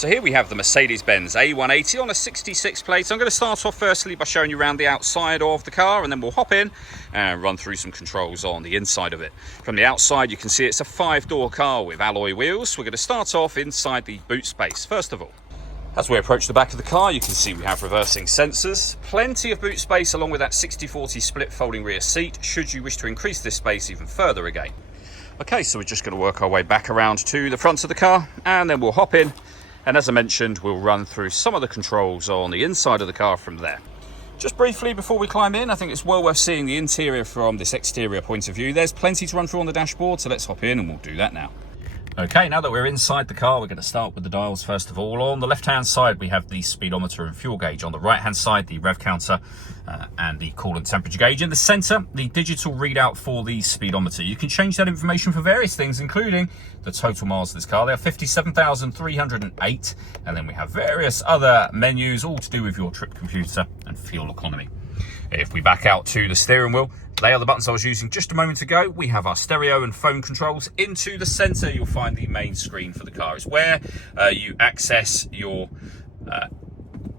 So here we have the Mercedes-Benz A180 on a 66 plate. I'm going to start off firstly by showing you around the outside of the car, and then we'll hop in and run through some controls on the inside of it. From the outside you can see it's a 5-door car with alloy wheels. We're going to start off inside the boot space first of all. As we approach the back of the car, you can see we have reversing sensors, plenty of boot space along with that 60/40 split folding rear seat should you wish to increase this space even further again. Okay, so we're just going to work our way back around to the front of the car, and then we'll hop in, and as I mentioned, we'll run through some of the controls on the inside of the car from there. Just briefly before we climb in, I think it's well worth seeing the interior from this exterior point of view. There's plenty to run through on the dashboard, so let's hop in and we'll do that now. Okay, now that we're inside the car, we're going to start with the dials first of all. On the left-hand side, we have the speedometer and fuel gauge. On the right-hand side, the rev counter and the coolant temperature gauge. In the centre, the digital readout for the speedometer. You can change that information for various things, including the total miles of this car. They are 57,308. And then we have various other menus, all to do with your trip computer and fuel economy. If we back out to the steering wheel, they are the buttons I was using just a moment ago. We have our stereo and phone controls. Into the centre, you'll find the main screen for the car. It's where you access your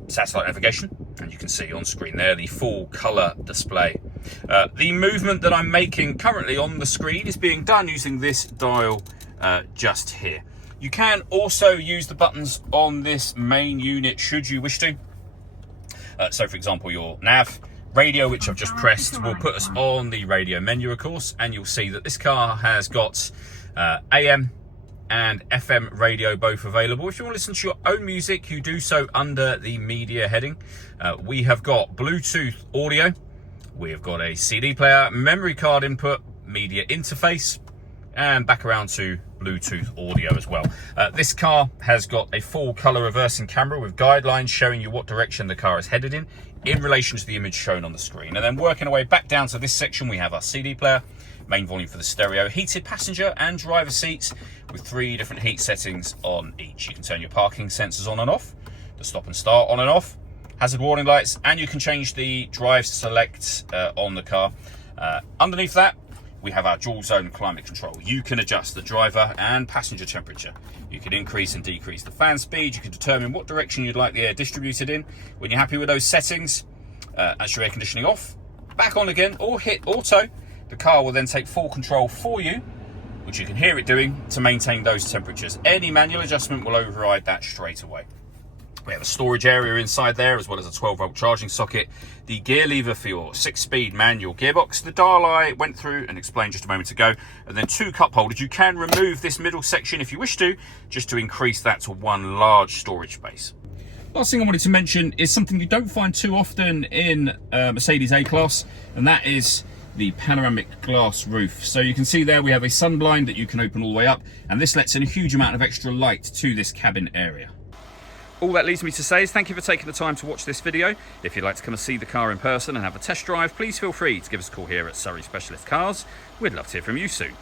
satellite navigation. And you can see on screen there the full colour display. The movement that I'm making currently on the screen is being done using this dial just here. You can also use the buttons on this main unit should you wish to. So for example, your nav, radio, which I've just pressed, will put us on the radio menu, of course, and you'll see that this car has got AM and FM radio both available. If you want to listen to your own music, you do so under the media heading. We have got Bluetooth audio, we have got a CD player, memory card input, media interface, and back around to Bluetooth audio as well. This car has got a full colour reversing camera with guidelines showing you what direction the car is headed in relation to the image shown on the screen. And then working our way back down to this section, we have our CD player, main volume for the stereo, heated passenger and driver seats with 3 different heat settings on each. You can turn your parking sensors on and off, the stop and start on and off, hazard warning lights, and you can change the drive select on the car. Underneath that, we have our dual zone climate control. You can adjust the driver and passenger temperature. You can increase and decrease the fan speed. You can determine what direction you'd like the air distributed in. When you're happy with those settings, that's your air conditioning off, back on again, or hit auto. The car will then take full control for you, which you can hear it doing to maintain those temperatures. Any manual adjustment will override that straight away. We have a storage area inside there, as well as a 12-volt charging socket, the gear lever for your 6-speed manual gearbox, the dial I went through and explained just a moment ago, and then 2 cup holders. You can remove this middle section if you wish to, just to increase that to 1 large storage space. Last thing I wanted to mention is something you don't find too often in Mercedes A-Class, and that is the panoramic glass roof. So you can see there we have a sun blind that you can open all the way up, and this lets in a huge amount of extra light to this cabin area. All that leaves me to say is thank you for taking the time to watch this video. If you'd like to come and see the car in person and have a test drive, please feel free to give us a call here at Surrey Specialist Cars. We'd love to hear from you soon.